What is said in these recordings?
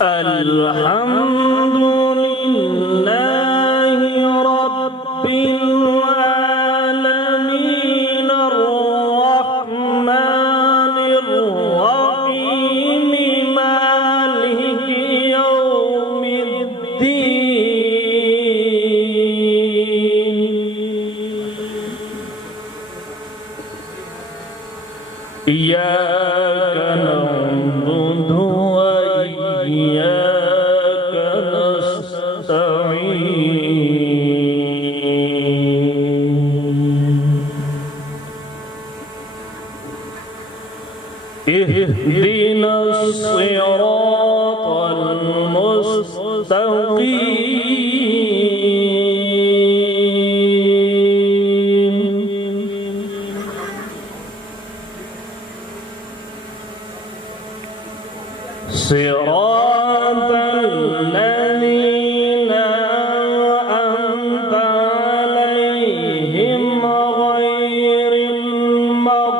الحمد لله رب العالمين الرحمن الرحيم مالك يوم الدين إياك نعبد وإياك نستعين اهدنا الصراط المستقيم صراط الذين أنعمت عليهم غير المغضوب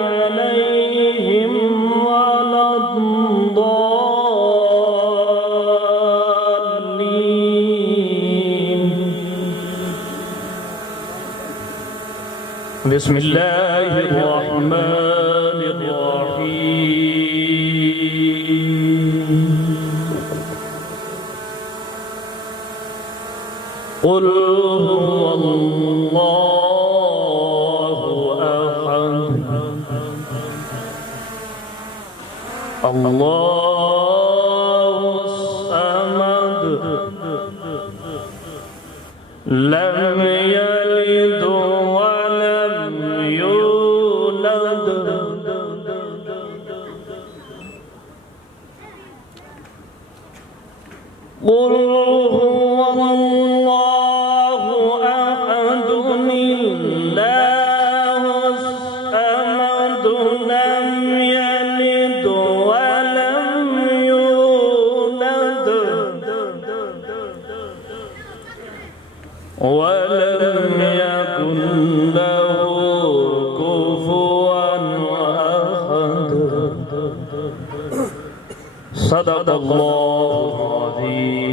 عليهم ولا الضالين بسم الله الرحمن الرحيم قل هو الله أحد الله الصمد لم يلد ولم يولد قل هو الله أحد الله الصمد لم يلد ولم يولد ولم يكن له كفوا أحد صدق الله العظيم